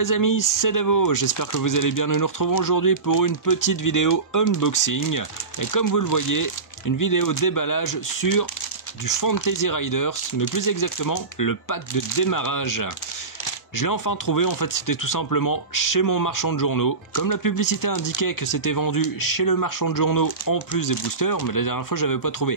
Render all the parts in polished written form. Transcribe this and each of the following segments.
les amis, c'est Devo, j'espère que vous allez bien. Nous nous retrouvons aujourd'hui pour une petite vidéo unboxing. Et comme vous le voyez, une vidéo déballage sur du Fantasy Riders, mais plus exactement le pack de démarrage. Je l'ai enfin trouvé, en fait c'était tout simplement chez mon marchand de journaux. Comme la publicité indiquait que c'était vendu chez le marchand de journaux en plus des boosters, mais la dernière fois j'avais pas trouvé.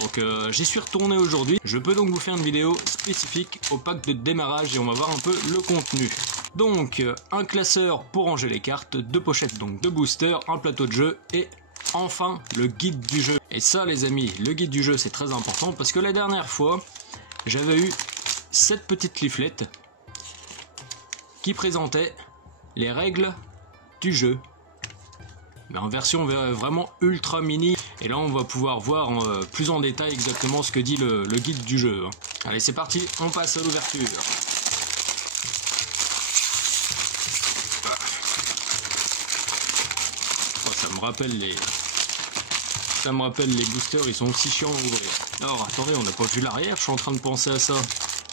Donc j'y suis retourné aujourd'hui. Je peux donc vous faire une vidéo spécifique au pack de démarrage et on va voir un peu le contenu. Donc un classeur pour ranger les cartes, deux pochettes donc de boosters, un plateau de jeu et enfin le guide du jeu. Et ça les amis, le guide du jeu c'est très important parce que la dernière fois j'avais eu cette petite leaflet qui présentait les règles du jeu, mais en version vraiment ultra mini. Et là on va pouvoir voir plus en détail exactement ce que dit le guide du jeu. Allez c'est parti, on passe à l'ouverture. Oh, ça me rappelle les boosters, ils sont aussi chiants à ouvrir. Alors attendez, on n'a pas vu l'arrière, je suis en train de penser à ça.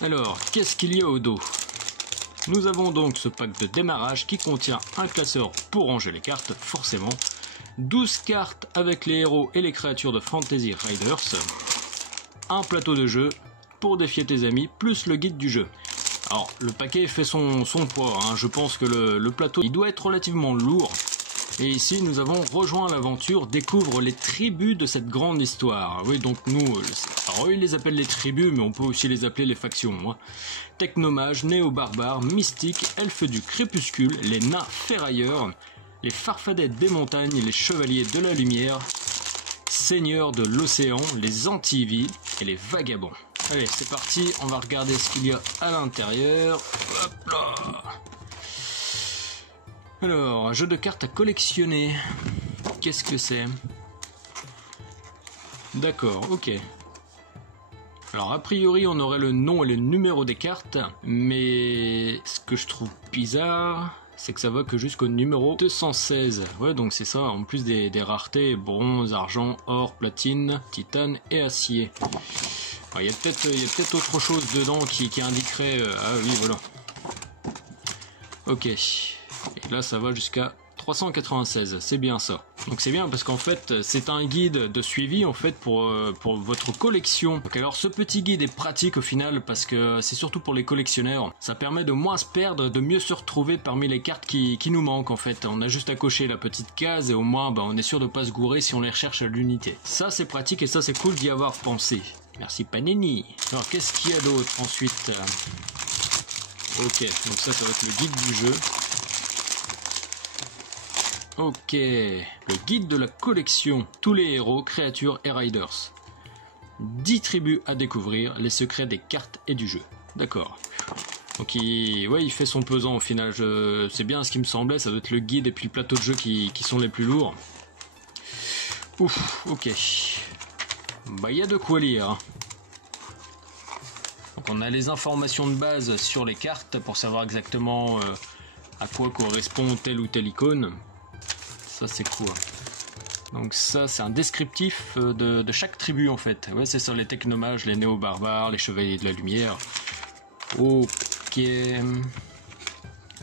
Alors qu'est-ce qu'il y a au dos? Nous avons donc ce pack de démarrage qui contient un classeur pour ranger les cartes, forcément, 12 cartes avec les héros et les créatures de Fantasy Riders, un plateau de jeu pour défier tes amis, plus le guide du jeu. Alors, le paquet fait son poids, hein. Je pense que le plateau il doit être relativement lourd. Et ici, nous avons rejoint l'aventure, découvre les tribus de cette grande histoire. Oui, donc nous, alors ils les appellent les tribus, mais on peut aussi les appeler les factions. Hein. Technomages, néo-barbares, mystiques, elfes du crépuscule, les nains ferrailleurs, les farfadets des montagnes, les chevaliers de la lumière, seigneurs de l'océan, les antivies et les vagabonds. Allez, c'est parti, on va regarder ce qu'il y a à l'intérieur. Hop là! Alors, un jeu de cartes à collectionner. Qu'est-ce que c'est? D'accord, ok. Alors, a priori, on aurait le nom et le numéro des cartes, mais ce que je trouve bizarre, c'est que ça va que jusqu'au numéro 216. Ouais, donc c'est ça, en plus des raretés, bronze, argent, or, platine, titane et acier. Il y a peut-être autre chose dedans qui indiquerait... ah oui, voilà. Ok. Et là ça va jusqu'à 396, c'est bien ça. Donc c'est bien parce qu'en fait c'est un guide de suivi en fait pour votre collection. Donc alors ce petit guide est pratique au final parce que c'est surtout pour les collectionneurs. Ça permet de moins se perdre, de mieux se retrouver parmi les cartes qui nous manquent en fait. On a juste à cocher la petite case et au moins on est sûr de pas se gourer si on les recherche à l'unité. Ça c'est pratique et ça c'est cool d'y avoir pensé. Merci Panini. Alors qu'est-ce qu'il y a d'autre ensuite? Ok, donc ça va être le guide du jeu. Ok, le guide de la collection, tous les héros, créatures et riders. 10 tribus à découvrir, les secrets des cartes et du jeu. D'accord. Donc il fait son pesant au final, c'est bien ce qui me semblait, ça doit être le guide et puis le plateau de jeu qui sont les plus lourds. Ouf, ok. Bah il y a de quoi lire. Donc on a les informations de base sur les cartes pour savoir exactement à quoi correspond telle ou telle icône. Ça c'est quoi? Donc ça c'est un descriptif de chaque tribu en fait. Ouais c'est ça, les technomages, les néo-barbares, les chevaliers de la lumière. Ok.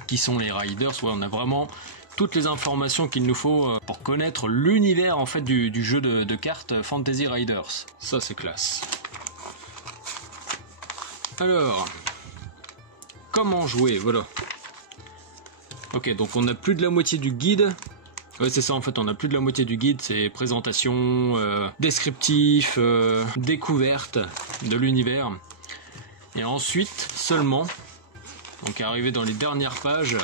Qui sont les riders? Ouais, on a vraiment toutes les informations qu'il nous faut pour connaître l'univers en fait du jeu de cartes Fantasy Riders. Ça c'est classe. Alors, comment jouer? Voilà. Ok, donc on a plus de la moitié du guide. Ouais c'est ça en fait, on a plus de la moitié du guide, c'est présentation, descriptif, découverte de l'univers. Et ensuite seulement, donc arrivé dans les dernières pages,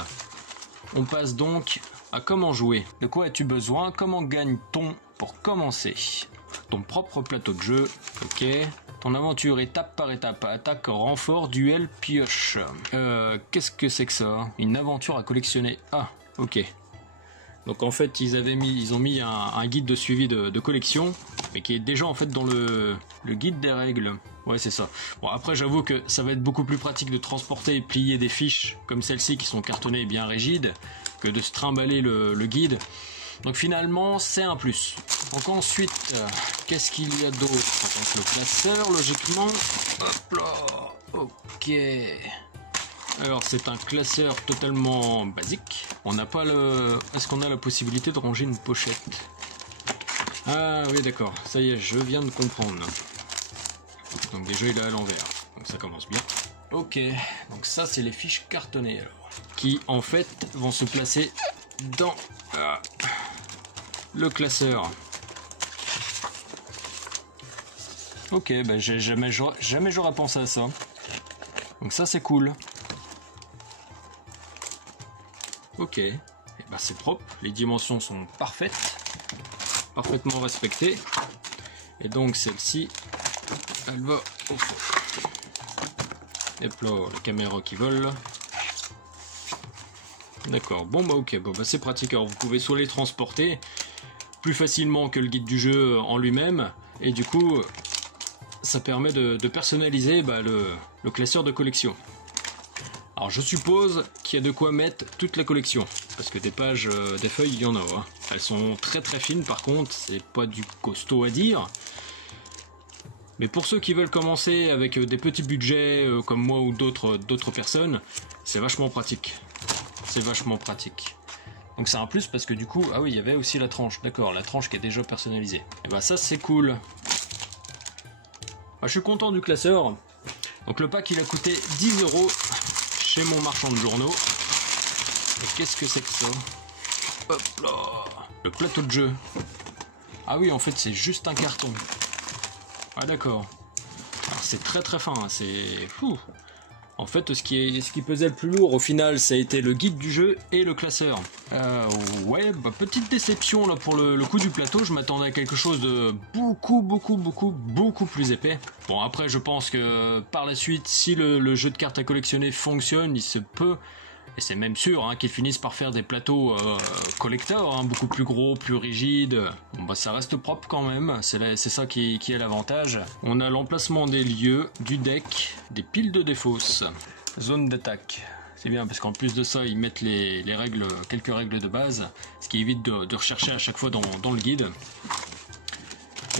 on passe donc à comment jouer. De quoi as-tu besoin? Comment gagne-t-on pour commencer? Ton propre plateau de jeu, ok. Ton aventure étape par étape, attaque, renfort, duel, pioche. Qu'est-ce que c'est que ça? Une aventure à collectionner. Ah, ok. Donc en fait ils ont mis un guide de suivi de collection, mais qui est déjà en fait dans le guide des règles. Ouais c'est ça. Bon après j'avoue que ça va être beaucoup plus pratique de transporter et plier des fiches comme celle-ci qui sont cartonnées et bien rigides, que de se trimballer le guide. Donc finalement c'est un plus. Donc ensuite qu'est-ce qu'il y a d'autre? Donc le classeur logiquement. Hop là. Ok. Alors c'est un classeur totalement basique. On n'a pas le... Est-ce qu'on a la possibilité de ranger une pochette? Ah oui d'accord, ça y est, je viens de comprendre. Donc déjà il est à l'envers, donc ça commence bien. Ok, donc ça c'est les fiches cartonnées alors. Qui en fait vont se placer dans le classeur. Ok, bah jamais j'aurais pensé à ça. Donc ça c'est cool. Ok, et bah c'est propre, les dimensions sont parfaites, parfaitement respectées. Et donc celle-ci, elle va au fond. Et là, la caméra qui vole. D'accord, bon bah ok, bon bah c'est pratique. Alors vous pouvez soit les transporter plus facilement que le guide du jeu en lui-même, et du coup ça permet de personnaliser le classeur de collection. Alors je suppose qu'il y a de quoi mettre toute la collection, parce que des pages, des feuilles, il y en a. Hein. Elles sont très très fines par contre, c'est pas du costaud à dire. Mais pour ceux qui veulent commencer avec des petits budgets comme moi ou d'autres personnes, c'est vachement pratique. C'est vachement pratique. Donc c'est un plus parce que du coup, ah oui, il y avait aussi la tranche, d'accord, la tranche qui est déjà personnalisée. Et bah ça c'est cool. Ah, je suis content du classeur. Donc le pack il a coûté 10 € chez mon marchand de journaux. Et qu'est-ce que c'est que ça? Hop là, le plateau de jeu. Ah oui, en fait c'est juste un carton. Ah d'accord. Alors c'est très très fin, c'est fou. En fait, ce qui pesait le plus lourd au final, ça a été le guide du jeu et le classeur. Ouais, bah, petite déception là pour le coup du plateau. Je m'attendais à quelque chose de beaucoup plus épais. Bon après, je pense que par la suite, si le jeu de cartes à collectionner fonctionne, il se peut. Et c'est même sûr hein, qu'ils finissent par faire des plateaux collector, hein, beaucoup plus gros, plus rigides. Bon, bah, ça reste propre quand même, c'est ça qui est l'avantage. On a l'emplacement des lieux, du deck, des piles de défausse, zone d'attaque. C'est bien parce qu'en plus de ça, ils mettent les règles, quelques règles de base, ce qui évite de rechercher à chaque fois dans le guide.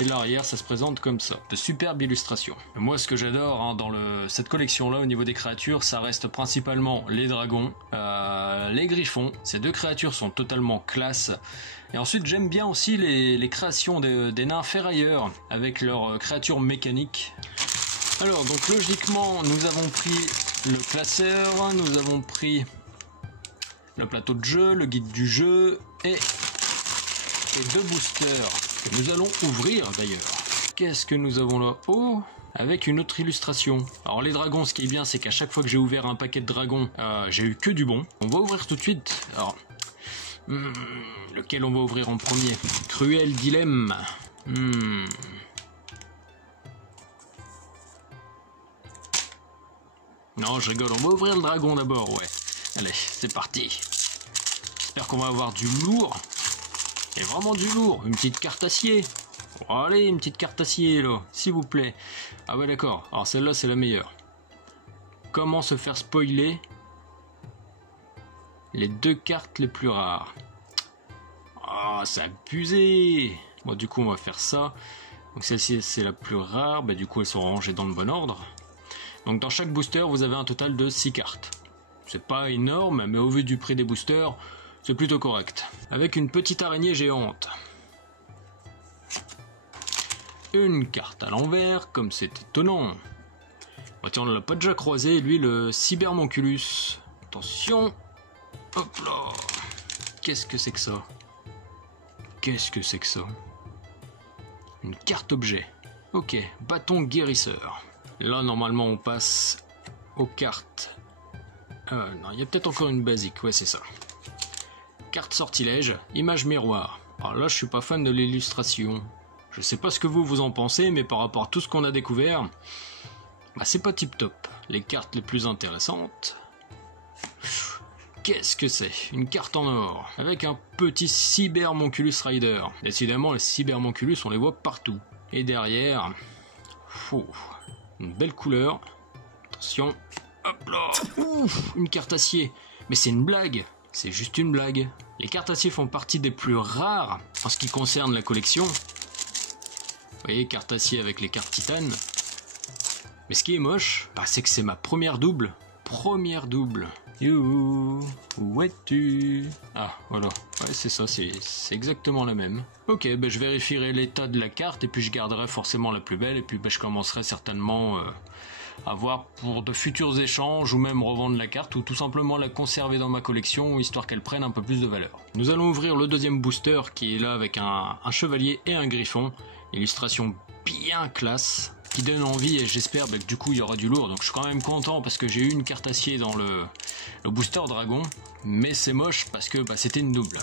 Et l'arrière, ça se présente comme ça. De superbes illustrations. Moi, ce que j'adore hein, dans cette collection-là, au niveau des créatures, ça reste principalement les dragons, les griffons. Ces deux créatures sont totalement classe. Et ensuite, j'aime bien aussi les créations des nains ferrailleurs, avec leurs créatures mécaniques. Alors, donc logiquement, nous avons pris le classeur, nous avons pris le plateau de jeu, le guide du jeu, et deux boosters. Que nous allons ouvrir d'ailleurs. Qu'est-ce que nous avons là? Oh, avec une autre illustration. Alors les dragons, ce qui est bien, c'est qu'à chaque fois que j'ai ouvert un paquet de dragons, j'ai eu que du bon. On va ouvrir tout de suite. Alors, lequel on va ouvrir en premier? Cruel dilemme. Non, je rigole. On va ouvrir le dragon d'abord, ouais. Allez, c'est parti. J'espère qu'on va avoir du lourd. Et vraiment du lourd, une petite carte acier. Oh, allez, une petite carte acier là, s'il vous plaît. Ah ouais d'accord, alors celle-là c'est la meilleure. Comment se faire spoiler les deux cartes les plus rares? Ah, c'est abusé. Bon du coup on va faire ça. Donc celle-ci c'est la plus rare, bah, du coup elles sont rangées dans le bon ordre. Donc dans chaque booster vous avez un total de 6 cartes. C'est pas énorme, mais au vu du prix des boosters, c'est plutôt correct. Avec une petite araignée géante. Une carte à l'envers, comme c'est étonnant. Bah tiens, on ne l'a pas déjà croisé, lui, le Cybermonculus. Attention. Hop là. Qu'est-ce que c'est que ça? Qu'est-ce que c'est que ça? Une carte objet. Ok, bâton guérisseur. Là, normalement, on passe aux cartes. Non, il y a peut-être encore une basique, ouais, c'est ça. Carte sortilège, image miroir. Alors là, je suis pas fan de l'illustration. Je sais pas ce que vous en pensez, mais par rapport à tout ce qu'on a découvert, bah c'est pas tip top. Les cartes les plus intéressantes. Qu'est-ce que c'est? Une carte en or, avec un petit Cybermonculus Rider. Décidément, les Cybermonculus, on les voit partout. Et derrière, une belle couleur. Attention, hop là. Ouf, une carte acier. Mais c'est une blague. C'est juste une blague. Les cartes acier font partie des plus rares en ce qui concerne la collection. Vous voyez, carte acier avec les cartes titane. Mais ce qui est moche, bah, c'est que c'est ma première double première double. Youhou, où es-tu? Ah, voilà, ouais, c'est ça, c'est exactement la même. Ok, ben je vérifierai l'état de la carte et puis je garderai forcément la plus belle et puis ben, je commencerai certainement à voir pour de futurs échanges ou même revendre la carte ou tout simplement la conserver dans ma collection histoire qu'elle prenne un peu plus de valeur. Nous allons ouvrir le deuxième booster qui est là avec un chevalier et un griffon. Illustration bien classe qui donne envie et j'espère que du coup il y aura du lourd. Donc je suis quand même content parce que j'ai eu une carte acier dans le booster dragon, mais c'est moche parce que c'était une double.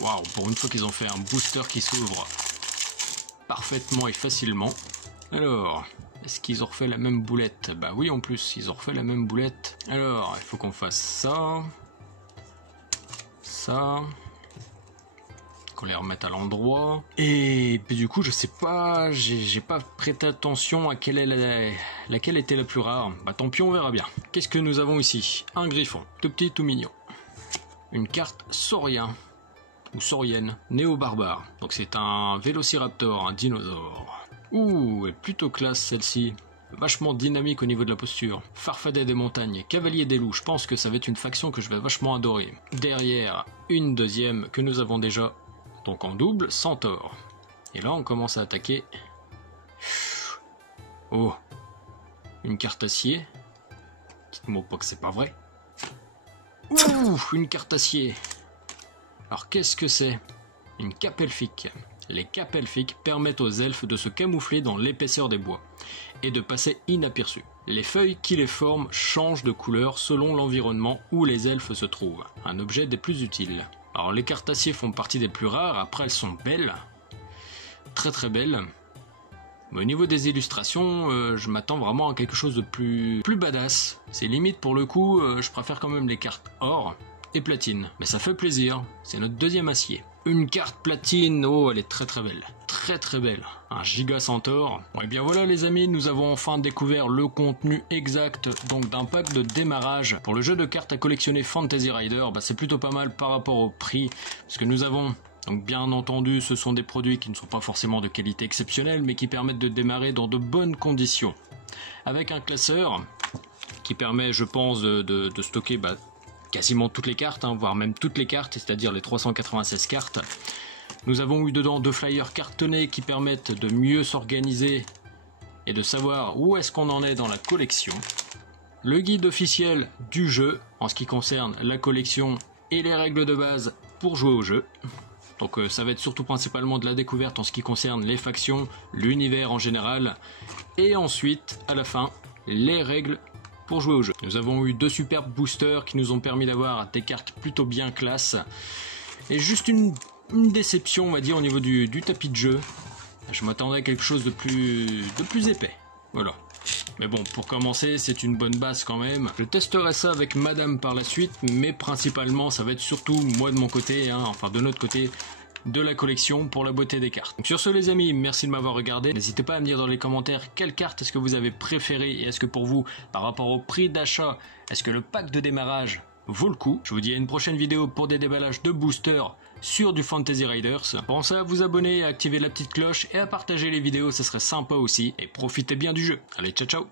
Waouh, pour une fois qu'ils ont fait un booster qui s'ouvre parfaitement et facilement. Alors, est-ce qu'ils ont refait la même boulette? Bah oui, en plus, ils ont refait la même boulette. Alors, il faut qu'on fasse ça. Ça. Qu'on les remette à l'endroit. Et puis du coup, je sais pas, j'ai pas prêté attention à laquelle était la plus rare. Bah tant pis, on verra bien. Qu'est-ce que nous avons ici? Un griffon, tout petit, tout mignon. Une carte saurien. Ou saurienne, néo-barbare. Donc c'est un vélociraptor, un dinosaure. Ouh, elle est plutôt classe celle-ci. Vachement dynamique au niveau de la posture. Farfadet des montagnes, cavalier des loups. Je pense que ça va être une faction que je vais vachement adorer. Derrière, une deuxième que nous avons déjà. Donc en double, centaure. Et là, on commence à attaquer. Oh, une carte acier. Dites-moi pas que c'est pas vrai. Ouh, une carte acier. Alors qu'est-ce que c'est? Une cape elfique. Les capes elfiques permettent aux elfes de se camoufler dans l'épaisseur des bois et de passer inaperçus. Les feuilles qui les forment changent de couleur selon l'environnement où les elfes se trouvent, un objet des plus utiles. Alors les cartes acier font partie des plus rares, après elles sont belles, très très belles. Mais au niveau des illustrations, je m'attends vraiment à quelque chose de plus badass. C'est limite pour le coup, je préfère quand même les cartes or et platine. Mais ça fait plaisir, c'est notre deuxième acier. Une carte platine, oh elle est très très belle. Très très belle. Un giga centaure. Bon et bien voilà les amis, nous avons enfin découvert le contenu exact donc d'un pack de démarrage pour le jeu de cartes à collectionner Fantasy Rider. C'est plutôt pas mal par rapport au prix. Parce que nous avons, donc bien entendu, ce sont des produits qui ne sont pas forcément de qualité exceptionnelle, mais qui permettent de démarrer dans de bonnes conditions. Avec un classeur qui permet, je pense, de stocker quasiment toutes les cartes, voire même toutes les cartes, c'est-à-dire les 396 cartes. Nous avons eu dedans 2 flyers cartonnés qui permettent de mieux s'organiser et de savoir où est-ce qu'on en est dans la collection. Le guide officiel du jeu en ce qui concerne la collection et les règles de base pour jouer au jeu. Donc ça va être surtout principalement de la découverte en ce qui concerne les factions, l'univers en général. Et ensuite, à la fin, les règles pour jouer au jeu. Nous avons eu 2 superbes boosters qui nous ont permis d'avoir des cartes plutôt bien classe. Et juste une déception, on va dire, au niveau du tapis de jeu. Je m'attendais à quelque chose de plus épais. Voilà. Mais bon, pour commencer, c'est une bonne base quand même. Je testerai ça avec madame par la suite, mais principalement, ça va être surtout moi de mon côté, enfin de notre côté, de la collection pour la beauté des cartes. Donc sur ce les amis, merci de m'avoir regardé. N'hésitez pas à me dire dans les commentaires quelle carte est-ce que vous avez préférée et est-ce que pour vous, par rapport au prix d'achat, est-ce que le pack de démarrage vaut le coup. Je vous dis à une prochaine vidéo pour des déballages de boosters sur du Fantasy Riders. Pensez à vous abonner, à activer la petite cloche et à partager les vidéos, ça serait sympa aussi. Et profitez bien du jeu. Allez, ciao ciao.